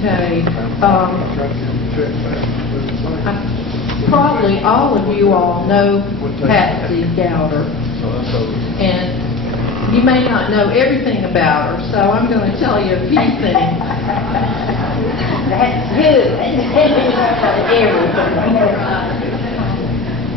Okay. Probably all of you all know Patsy Gowder, and you may not know everything about her, so I'm going to tell you a few things. That's good.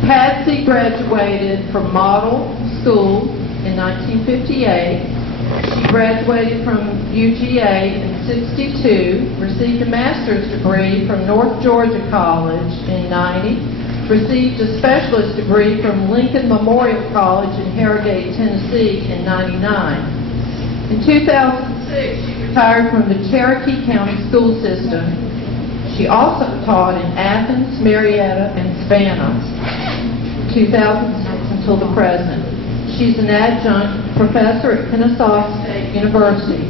Patsy graduated from Model School in 1958. She graduated from UGA in 62, received a master's degree from North Georgia College in 90, received a specialist degree from Lincoln Memorial College in Harrogate, Tennessee in 99. In 2006, she retired from the Cherokee County school system. She also taught in Athens, Marietta, and Savannah, 2006 until the present. She's an adjunct professor at Kennesaw State University.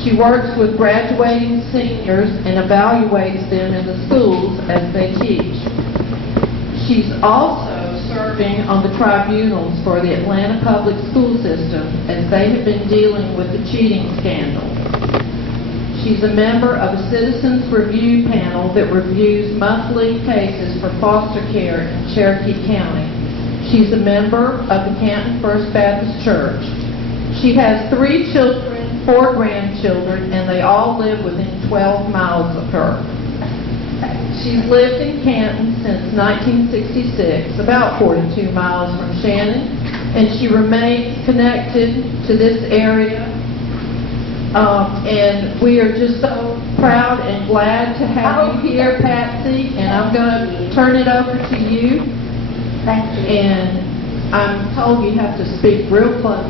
She works with graduating seniors and evaluates them in the schools as they teach. She's also serving on the tribunals for the Atlanta public school system as they have been dealing with the cheating scandal. She's a member of a citizens review panel that reviews monthly cases for foster care in Cherokee County. She's a member of the Canton First Baptist Church. She has 3 children, 4 grandchildren, and they all live within 12 miles of her. She's lived in Canton since 1966, about 42 miles from Shannon, and she remains connected to this area. And we are just so proud and glad to have you here, Patsy, and I'm going to turn it over to you. Thank you. And I'm told you have to speak real close.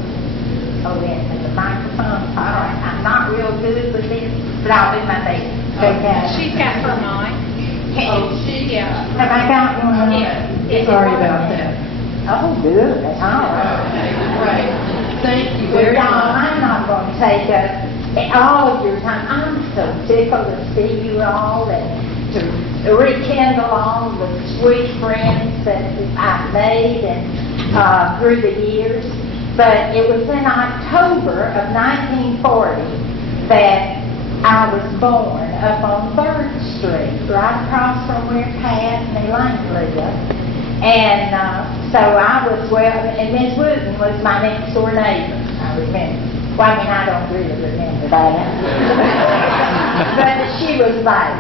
Oh, yes, and the microphone. All right, I'm not real good with this, but I'll do my best. Okay. She's got her mic. Yeah. Have I got one? Yes. Sorry about that. Oh, good. All right. Okay, great. Thank you very much. I'm not going to take up all of your time. I'm so tickled to see you all and to rekindle all the sweet friends that I've made and through the years. But it was in October of 1940 that I was born up on 3rd Street, right across from where Pat and Elaine lived. And so I was, and Miss Wooten was my next door neighbor, I remember. Well, I mean, I don't really remember that. But she was there.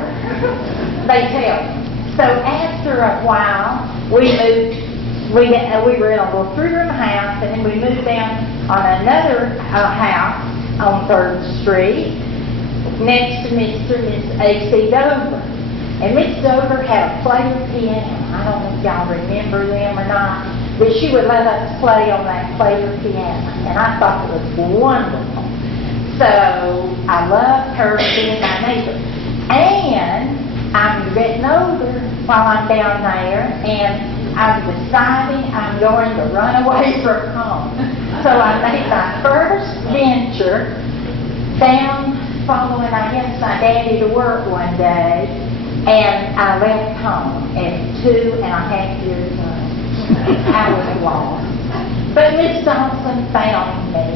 They tell me. So after a while, we moved. We were in a little 3-room house, and then we moved down on another house on 3rd Street next to Mr. and Miss A.C. Dover. And Miss Dover had a player piano. I don't know if y'all remember them or not, but she would let us play on that player piano, and I thought it was wonderful. So I loved her being my neighbor. And I'm getting older while I'm down there, and I'm deciding I'm going to run away from home. So I made my first venture down following, I guess, my daddy to work one day, and I left home at 2.5 years old. I was lost. But Miss Dawson found me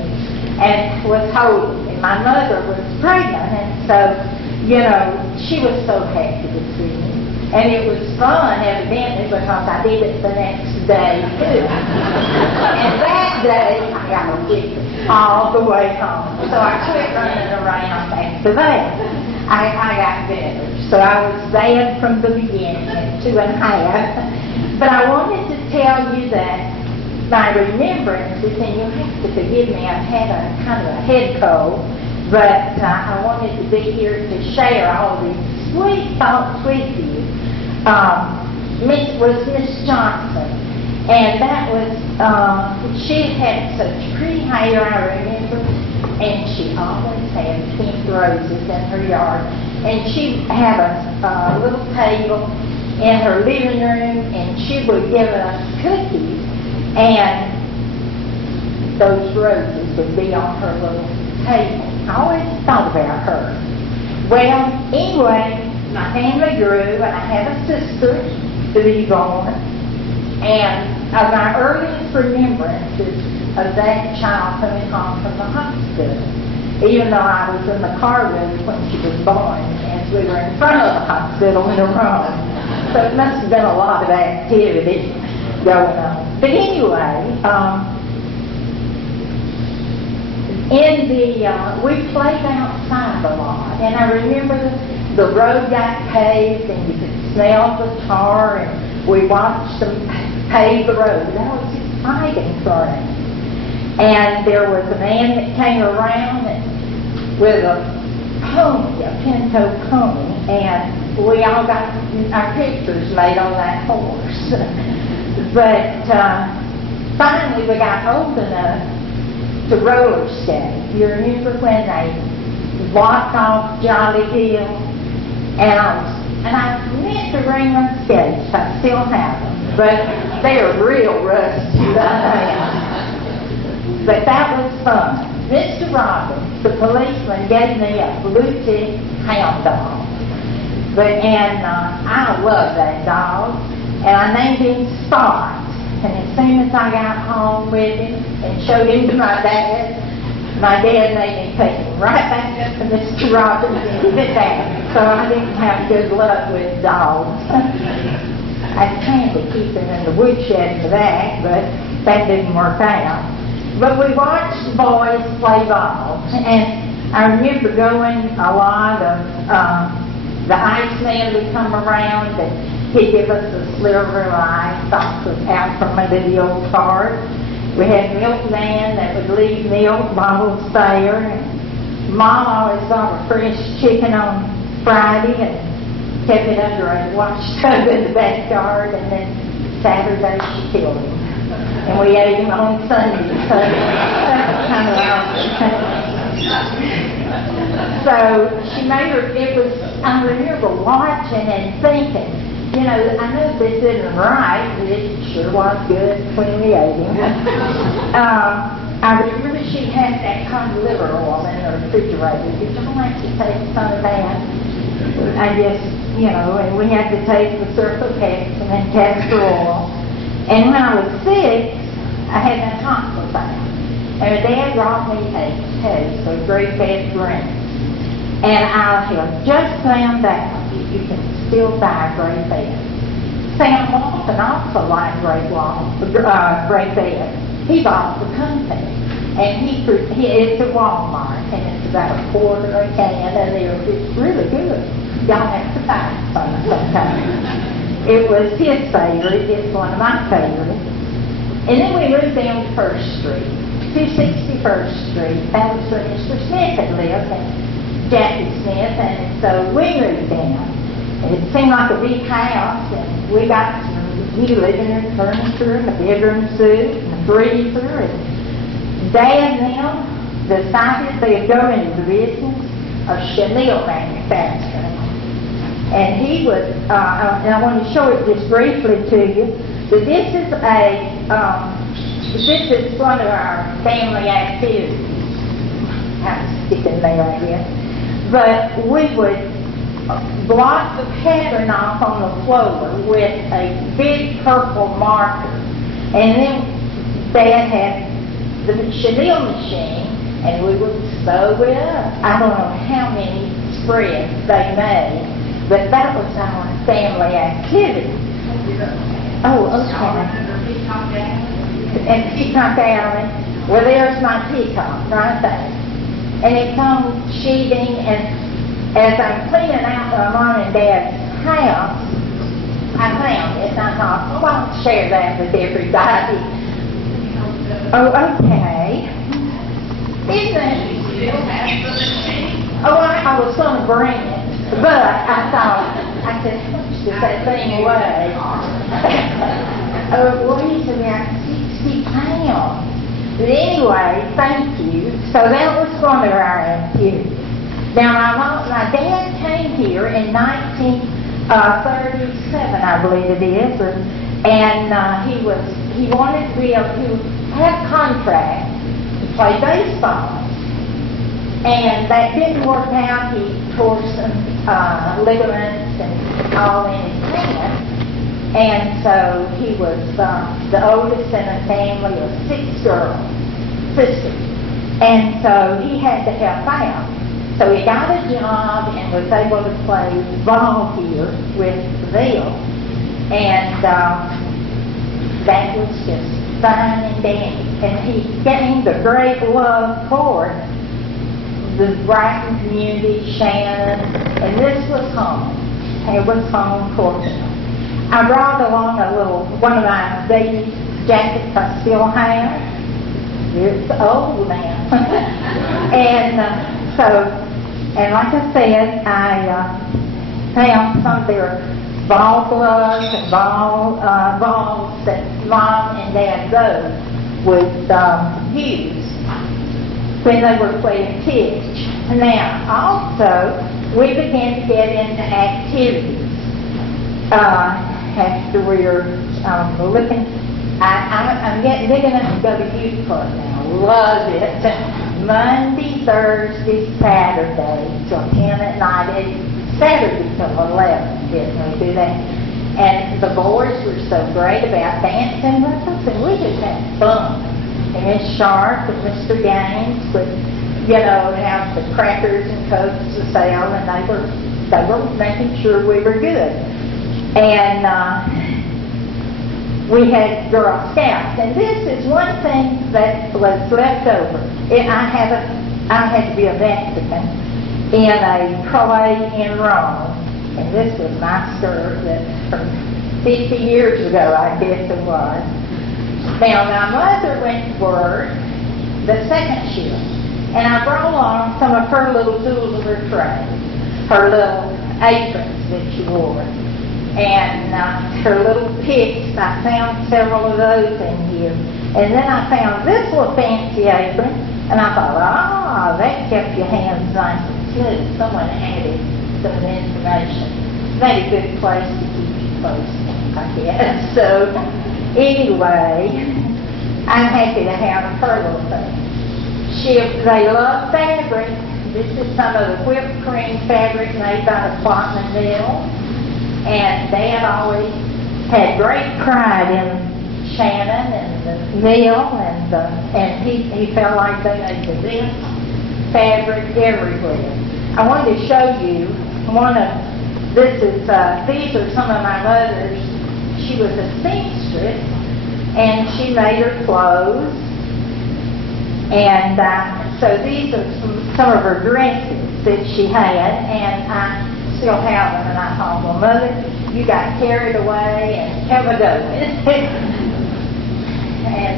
and was holding me. My mother was pregnant, and so, you know, she was so happy to see me. And it was fun, evidently, because I did it the next day, too. And that day, I got a ticket all the way home. So I quit running around after that. I got better. So I was bad from the beginning at 2.5. But I wanted to tell you that my remembrances, and you'll have to forgive me, I've had a kind of a head cold, but I wanted to be here to share all these sweet thoughts with you. Miss Johnson, and that was, she had such pretty hair, I remember, and she always had pink roses in her yard, and she had a little table in her living room, and she would give us cookies, and those roses would be on her little table. I always thought about her. Well, anyway, my family grew, and I had a sister to be born, and my earliest remembrances of that child coming home from the hospital, even though I was in the car with her when she was born, as we were in front of the hospital in a room. So it must have been a lot of activity going on. But anyway, we played outside a lot, and I remember the road got paved, and you could smell the tar, and we watched them pave the road. That was exciting for us. And there was a man that came around with a pony, a pinto pony, and we all got our pictures made on that horse. But finally we got old enough to roller skate. You remember when they blocked off Jolly Hill? And I meant to bring my skates. I still have them, but they are real rusty right now. But that was fun. Mr. Robbins, the policeman, gave me a blue tick hound dog. I love that dog, and I named him Spot. And as soon as I got home with him and showed him to my dad made me take him right back up to Mr. Robbins and sit down. So I didn't have good luck with dogs. I planned to keep him in the woodshed for that, but that didn't work out. But we watched the boys play ball, and I remember going a lot of, the Iceman would come around, and he'd give us a sliver of ice off out from under the old cart. We had milkman that would leave milk bottles there, and Mom always got a fresh chicken on Friday and kept it under a wash tub in the backyard, and then Saturday she killed him. And we ate him on Sunday, so that was kind of awesome. So she made her, I remember watching and thinking, you know, I know this isn't right, but it sure was good when we ate him. I remember she had that kind of liver oil in her refrigerator. Did you like to take some of that? I guess, you know, and we had to take the Circle K and then castor oil. And when I was sick, I had that tonsil thing. And her dad brought me a case of great fat greens. And I have just found out you can still buy great fat. Sam Lawson also liked great fat. He's off the company. And it's at Walmart, and it's about a quarter a can, and it's really good. Y'all have to buy some sometime. It was his favorite. It's one of my favorites. And then we moved down to 1st Street, 261st Street. That was where Mr. Smith had lived, and Jackie Smith, and so we moved down. And it seemed like a big house, and we got some new living room furniture, and a bedroom suite, and a freezer, and Dad and them decided they'd go into the business of chenille manufacturing. And he was, and I want to show it just briefly to you, but this is one of our family activities. I'm sticking there, I guess. But we would blot the pattern off on the floor with a big purple marker. And then Dad had the chenille machine, and we would sew it up. I don't know how many spreads they made, but that was our family activity. Oh, okay. And Peacock Alley. Well, there's my peacock right there. And it's on sheeting, and as I'm cleaning out my mom and dad's house, I found it, and I thought, oh, I'll share that with everybody. Oh, okay. Isn't it? Oh, I was going to bring it, but I thought, I said, push that thing away. Oh, wait a minute, 60 pounds. But anyway, thank you. So that was one of our activities. Now, my dad came here in 1937, I believe it is, and he wanted to be able to have contract to play baseball. And that didn't work out. He tore some ligaments and all in his hand. And so he was the oldest in a family of 6 sisters. And so he had to help out. So he got a job and was able to play ball here with Seville. And that was just fine and dandy. And he gained a great love for the Brighton community, Shannon, and this was home. It was home for him. I brought along one of my baby jackets I still have. It's old now. And and like I said, I found some of their ball gloves and balls that Mom and Dad both would use when they were playing pitch. Now, also, we began to get into activities after we were looking. I'm getting big enough to go to youth club now. Love it. Monday, Thursday, Saturday till 10 at night. Saturday till 11, didn't we do that? And the boys were so great about dancing with us, and we just had fun. And Miss Sharp and Mr. Gaines would, have the crackers and cokes to sell, and they were making sure we were good. And we had Girl Scouts, and this is one thing that was left over. I had to be a Mexican in a parade in Rome, and this was my skirt that from 50 years ago, I guess it was. Now, my mother went to work the second shift, and I brought along some of her little tools of her trade, her little aprons that she wore, and her little picks. I found several of those in here. And then I found this little fancy apron, and I thought, that kept your hands nice and smooth. Someone added some information. Made a good place to keep you close, I guess. So, anyway, I'm happy to have her little thing. They love fabric. This is some of the whipped cream fabric made by the Plotman Mill. And Dad always had great pride in Shannon and the mill, and he felt like they made the best fabric everywhere. I wanted to show you these are some of my mother's. She was a seamstress, and she made her clothes. And so these are some of her dresses that she had, and I still have them. And I thought, well, Mother, you got carried away and have a go. And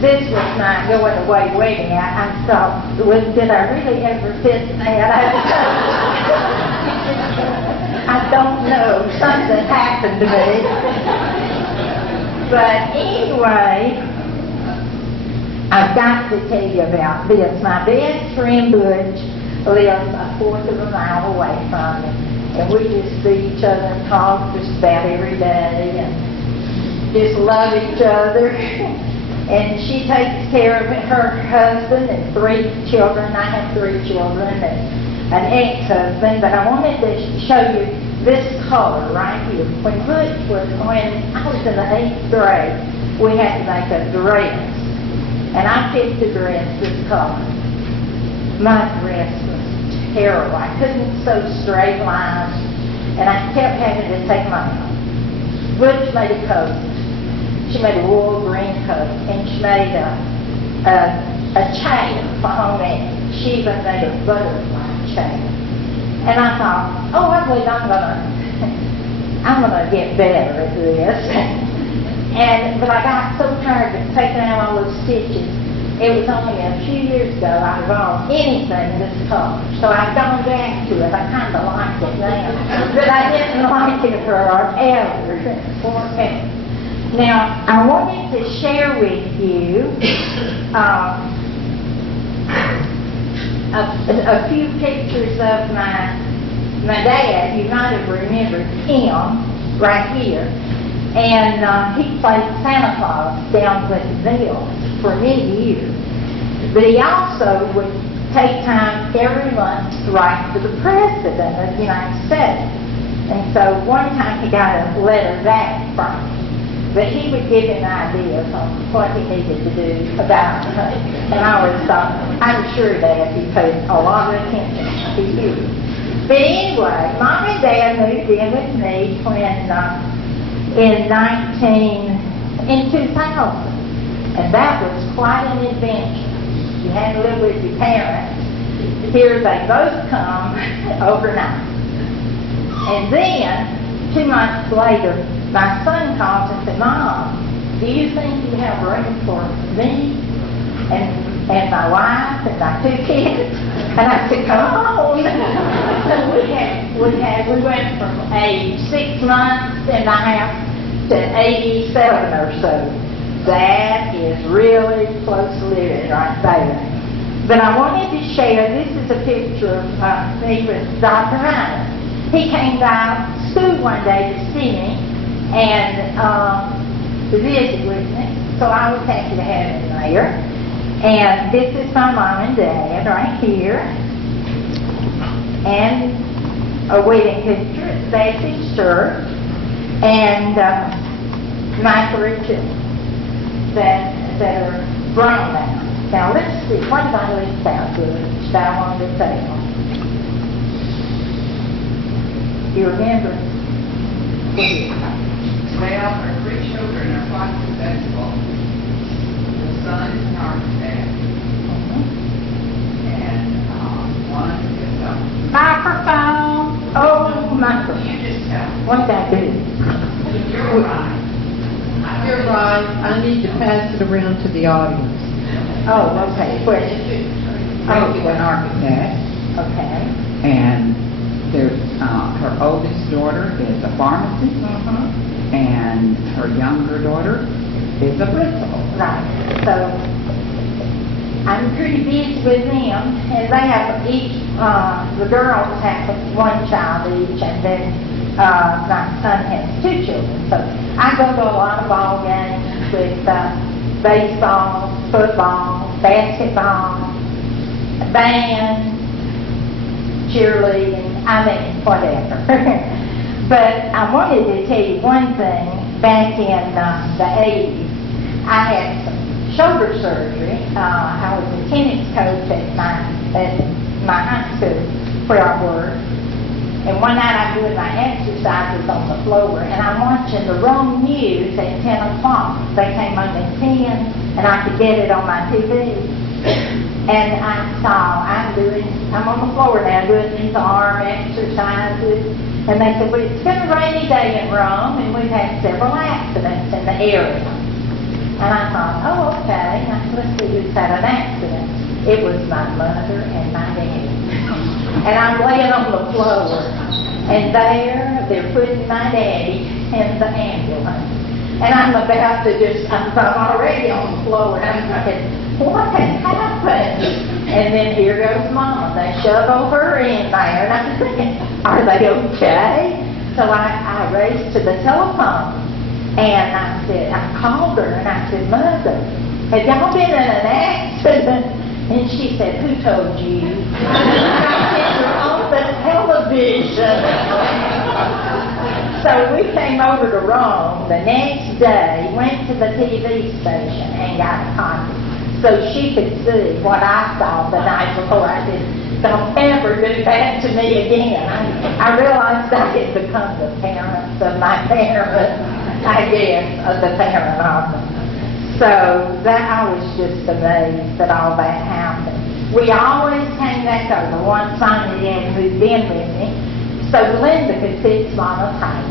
this was my going away wedding. I thought, did I really ever fit that? I don't know. Something happened to me. But anyway, I've got to tell you about this. My best friend Butch lives a quarter of a mile away from me. And we just see each other and talk just about every day and just love each other. And she takes care of her husband and 3 children. I have 3 children and an ex-husband. But I wanted to show you this color right here. When I was in the 8th grade, we had to make a dress. And I picked a dress this color. My dress was terrible. I couldn't sew straight lines, and I kept having to take my Butch made a coat. She made a wool green coat, and she made a chain for homemade. She even made a butterfly chain. And I thought, I believe I'm gonna get better at this. But I got so tired of taking out all those stitches. It was only a few years ago I bought anything this color. So I've gone back to it. I kind of like it now. But I didn't like it forever. Now, I wanted to share with you a few pictures of my dad. You might have remembered him right here. And he played Santa Claus down with Bill for many years. But he also would take time every month to write to the President of the United States. And so one time he got a letter back from him. But he would give him ideas on what he needed to do about it. And I always thought, I'm sure that if he paid a lot of attention, he would. But anyway, Mom and Dad moved in with me when, in 2000. And that was quite an adventure. You had to live with your parents. Here they both come overnight. And then, 2 months later, my son calls and said, Mom, do you think you have room for me and my wife and my 2 kids? And I said, come on. So we went from age 6 months and a half to 87 or so. That is really close to living right there. But I wanted to share, this is a picture of me with Dr. Ryan. He came by school one day to see me and to visit with me, so I was happy to have him there. And this is my mom and dad right here. And a wedding picture at Stacy's church. And my 3 children that are grown now. Now let's see, what did I list out good that I wanted to tell? Do you remember? Well, our 3 children are quite successful. The son is an architect, and one is a... Microphone. Oh, microphone. You just tell me. What did I do? You're right. You're right. I need to pass it around to the audience. Oh, okay. Thank you, an architect, Okay. and there's her oldest daughter is a pharmacist, and her younger daughter is a principal. Right. So I'm pretty busy with them, and they have each, the girls have 1 child each, and then my son has 2 children. So I go to a lot of ball games with baseball, football, basketball, band, cheerleading, I mean, whatever. But I wanted to tell you one thing. Back in the 80s, I had some shoulder surgery. I was a tennis coach at my high school where I worked. And one night I'm doing my exercises on the floor, and I'm watching the wrong news at 10 o'clock. They came on at 10, and I could get it on my TV. And I saw, I'm on the floor now doing these arm exercises. And they said, well, it's been a rainy day in Rome, and we've had several accidents in the area. And I thought, oh, okay. I said, let's see who's had an accident. It was my mother and my dad. And I'm laying on the floor, and they're putting my daddy in the ambulance. And I'm about to I'm already on the floor, and I'm thinking, what has happened? And then here goes Mama. They shovel her in there, and I'm thinking, are they okay? So I raced to the telephone, and I called her, and I said, Mother, have y'all been in an accident? And she said, who told you? I said, you're on the television. So we came over to Rome the next day, went to the TV station, and got a copy. So she could see what I saw the night before. I said, don't ever do that to me again. I realized I had become the parents of my parents, I guess, of the parent of them. So that I was just amazed that all that happened. We always came back over. One Sunday had moved in with me, so Linda could fix Mama's hair.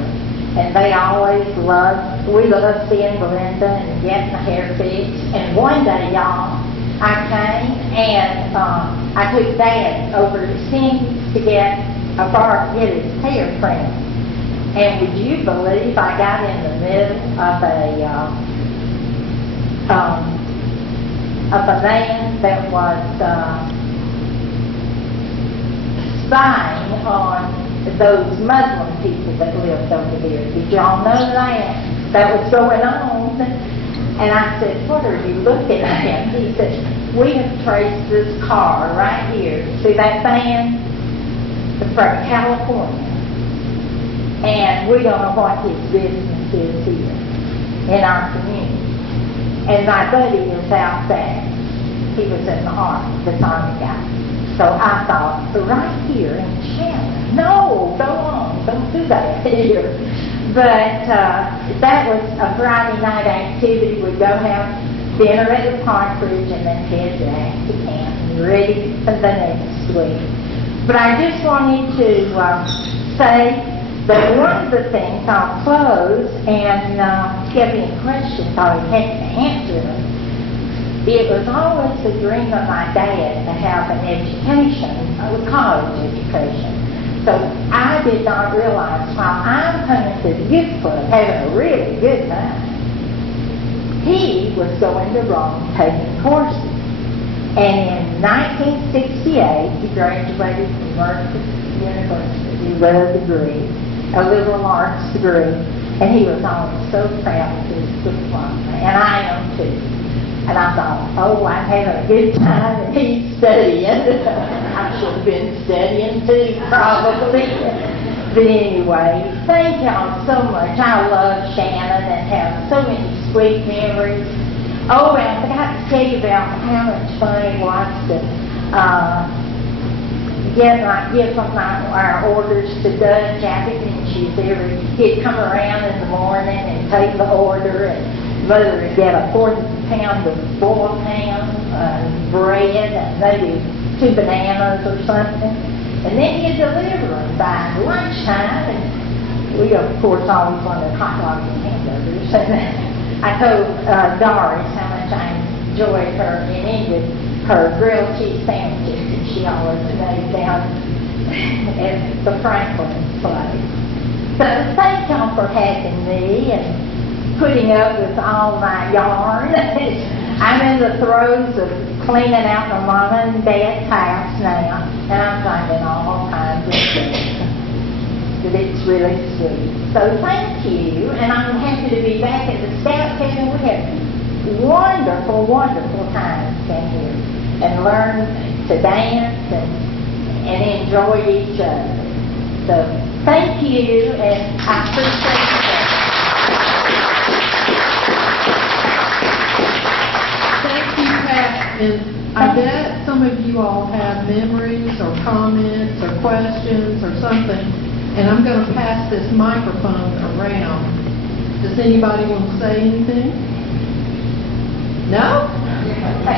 And we loved seeing Belinda and getting the hair fixed. And one day, y'all, I came and I took Dad over to Cindy's to get his hair trimmed. And would you believe I got in the middle of a man that was spying on those Muslim people that lived over there. Did y'all know that? That was going on. And I said, what are you looking at? He said, we have traced this car right here. See that van? It's from California. And we don't know what his business is here. in our community. And my buddy is out there. He was in the Army, the Army guy. So I thought, right here in Shannon. No, go on, don't do that here. But that was a Friday night activity. We'd go have dinner at the Partridge and then head back to camp and ready for the next week. But I just wanted to say that one of the things, I'll close, and if you have any questions, I would have to answer them. It was always the dream of my dad to have an education, a college education. So I did not realize while I'm coming to the youth club having a really good time, he was going to Rome taking courses. And in 1968, he graduated from Mercer University with a degree, a liberal arts degree, and he was always so proud of his diploma, and I am too. And I thought, oh, I'm having a good time, and he's studying. I should have been studying too, probably. But anyway, thank y'all so much. I love Shannon and have so many sweet memories. Oh, and I forgot to tell you about how much fun it was to give them our orders to Dutch. I think he'd come around in the morning and take the order, and Mother would get a 40 pound of boiled ham, bread, and maybe 2 bananas or something. And then he'd deliver them by lunchtime, and we, of course, always wanted hot dogs and hamburgers. And I told Doris how much I enjoyed her in England, her grilled cheese sandwiches that she always made down at the Franklin place. So thank y'all for having me and putting up with all my yarn. I'm in the throes of cleaning out my mama and dad's house now, and I'm finding all kinds of things. But it's really sweet. So thank you, and I'm happy to be back at the Scout Cabin. We have wonderful, wonderful times in here, and learn to dance and enjoy each other. So thank you, and I appreciate it. And I bet some of you all have memories or comments or questions or something, and I'm going to pass this microphone around. Does anybody want to say anything? No? I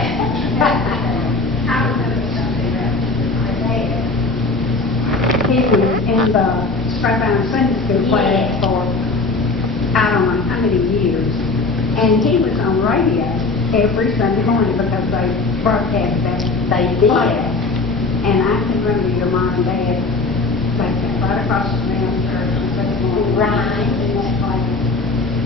remember something about my dad. He was in the Scrapbound Sunday School class for I don't know how many years, and he was on radio every Sunday morning because they broadcast that class. And I can remember your mom and dad like that right across the round church on Sunday morning. Right. In that class.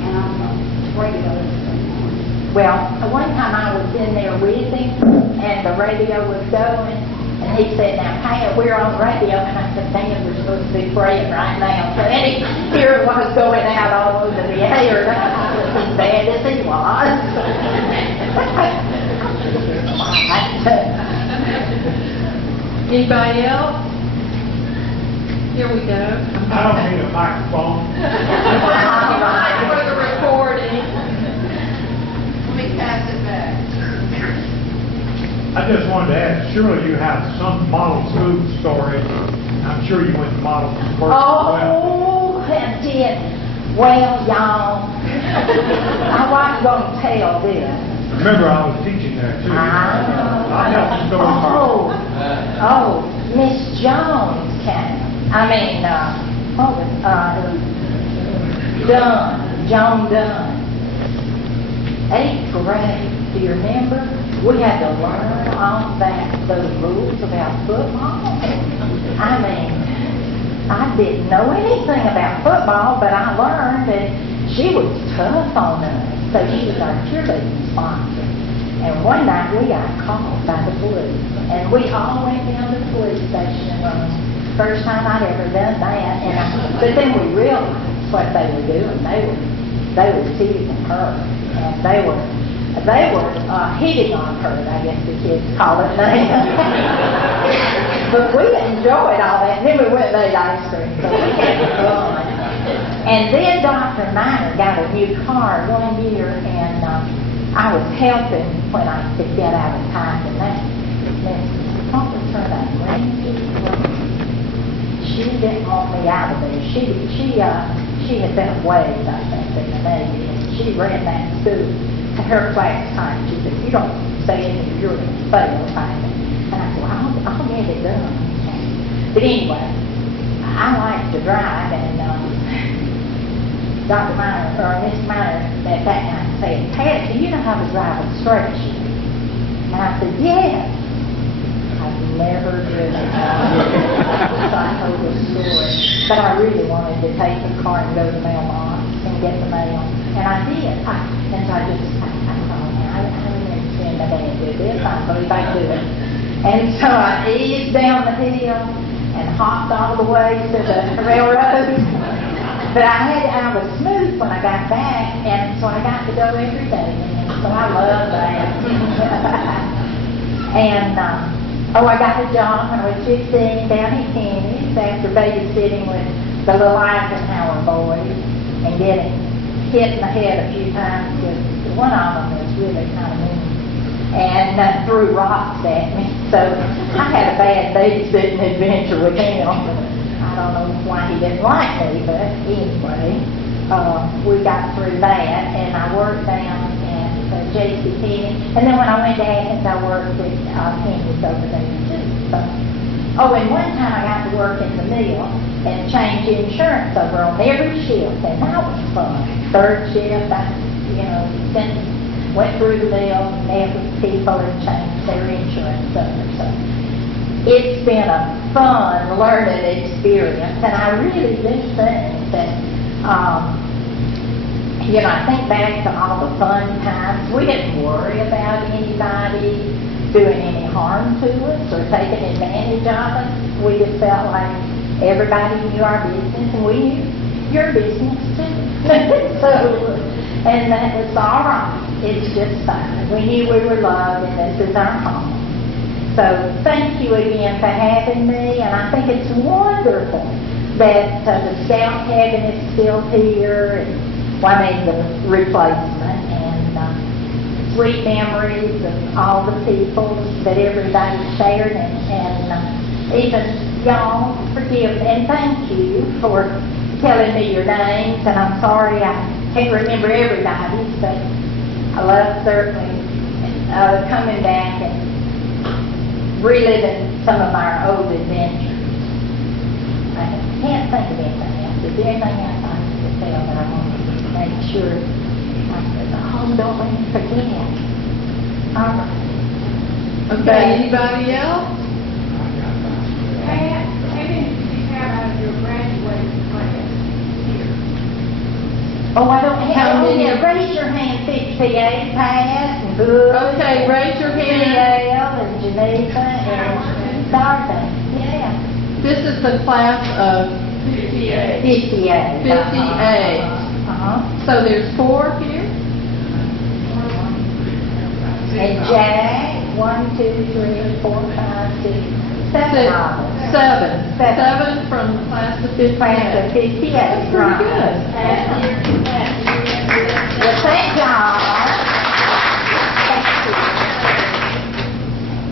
And on the radio every morning. Well, one time I was in there with him, and the radio was going, and he said, now, hey, we're on the radio, and I said, damn, we're supposed to be praying right now. So here it was going out all over the air, and I was as bad as he was. Anybody else? Here we go. I don't need a microphone. For the recording. Let me pass it back. I just wanted to ask, surely you have some model school story. I'm sure you went to model school as well. Oh, I did. Well, y'all, I wasn't going to tell this. Remember, I was teaching there, too. I'll tell some stories. Oh, Miss Jones came. John Dunn. 8th grade, do you remember? We had to learn all those rules about football. I didn't know anything about football, but I learned, and she was tough on us. So she was our cheerleading sponsor. And one night we got called by the police. And we all went down to the police station and run. First time I'd ever done that. But then we realized what they were doing. They were teasing her. And they were hitting on her, I guess the kids call it now. But we enjoyed all that. And then we went and ate ice cream. So we had fun. And then Dr. Minor got a new car one year, and I was helping when I could get out of time, and that what was her name? Randy? She didn't want me out of there. She had been away, I think, in the Navy, and she ran that school. And her class time, she said, "You don't stay in here, you're going to fail." And I said, "Well, I'll get it done." But anyway, I like to drive, and Dr. Minor, or Miss Minor, at that night said, "Pat, do you know how to drive a stretch?" And I said, "Yes." I've never driven a car. So I told this story. But I really wanted to take the car and go to the mailbox and get the mail. And I did. And so I thought, I don't understand my dad do this. I believe I do it. And so I eased down the hill and hopped all the way to the railroad. But I was smooth when I got back, and so I got to go every day. And so I love that. And, I got a job when I was 15 down in Kenny's after babysitting with the little Eisenhower boys and getting hit in the head a few times because one of them was really kind of mean and threw rocks at me. So I had a bad babysitting adventure with him. I don't know why he didn't like me, but anyway, we got through that, and I worked down at J.C. Penney, and then when I went to Athens, I worked at Penney's over there too. So, and one time I got to work in the mill and change insurance over on every shift, and that was fun. Third shift, I then went through the mill and met with people and changed their insurance over. So it's been a fun learning experience, and I really do think that, I think back to all the fun times. We didn't worry about anybody doing any harm to us or taking advantage of us. We just felt like everybody knew our business, and we knew your business too. And that was all right. It's just fine. We knew we were loved, and this is our home. So thank you again for having me, and I think it's wonderful that the Scout cabin is still here, and the replacement, and sweet memories of all the people that everybody shared, and even y'all, forgive and thank you for telling me your names, and I'm sorry I can't remember everybody's, but I love certainly coming back and reliving some of our old adventures. I can't think of anything else. Is there anything else I need to tell that I want to make sure don't let me forget? All right. Okay, anybody else? Pat, how many did you have out of your graduating class here? I don't have. How many? Raise your hand, 68, Pat, and Good. Okay, raise your hand. Gail and Geneva and Dorothy. Yeah. This is the class of 58. 58. 58. So there's 4 here? And Jack, 1, 2, 3, 4, 5, 6, 7 of us. 7. 7 from the class of 58. Class of 58. That's pretty good. Well, thank y'all.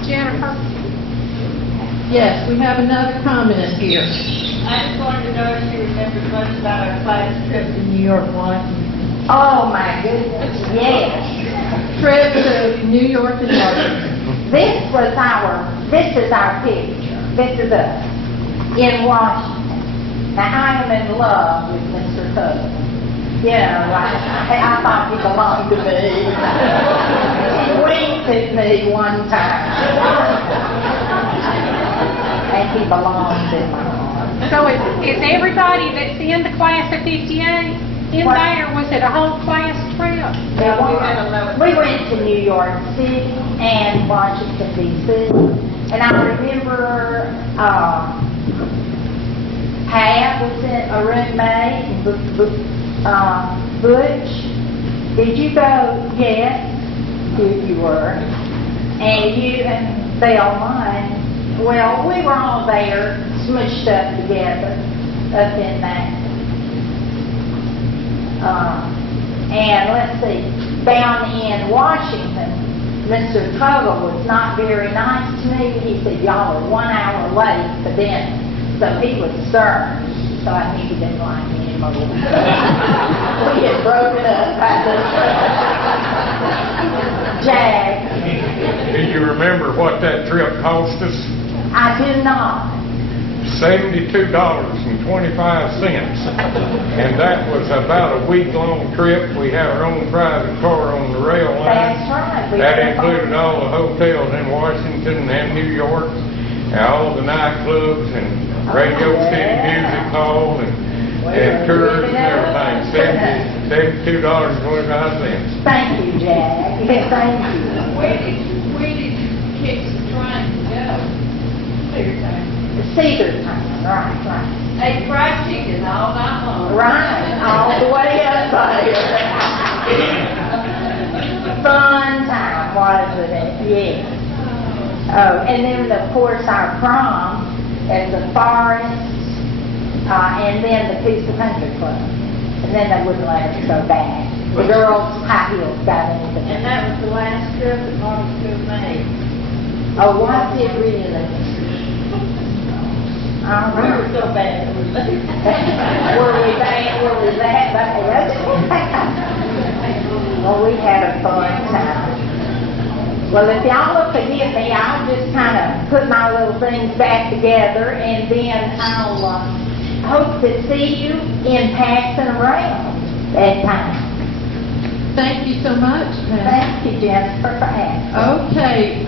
Jennifer, Yes, we have another comment here. I just wanted to know if you remembered much about our class trip to New York, Washington. Oh, my goodness, yes. Trip to New York and Washington. This is our picture. This is us in Washington. Now, I am in love with Mr. Cousins. I thought he belonged to me. He winked at me one time. And he belongs in my heart. So is everybody that's in the class of 58 in What? there, was it a whole class trip? We went to New York City and Washington, D.C. And I remember Pat was a roommate, and Butch. Did you go? Yes, you were. And you and Thelma, and well, we were all there, smushed up together, up in that And let's see, down in Washington, Mr. Tuggle was not very nice to me. He said, y'all are 1 hour late for dinner. So he was stern. So I knew he didn't like me anymore. We had broken up. Jag. Do you remember what that trip cost us? I do not. $72.25. And that was about a week-long trip. We had our own private car on the rail line. That's right. That included all the hotels in Washington and New York, and all the nightclubs and Radio City Music Hall and tours and everything. $72.25. Thank you, Jack. Yes, thank you. Where did you catch the train to go? Clear time. Cedar Town, right. Ate fried chicken all night long. Right, all the way up there. Fun time, wasn't it? Yes. Oh, and then, of course, our prom at the forest, and then the Pizza Country Club. And then they wouldn't let us go back. The girls' high heels got into it. And that was the last trip that Marty School made. Oh, was it really? All We right. were so bad. Were we bad? Well, we had a fun time. Well, if y'all will forgive me, I'll just kind of put my little things back together, and then I'll hope to see you in passing around that time. Thank you so much, Pat. Thank you, Jennifer, for asking. Okay,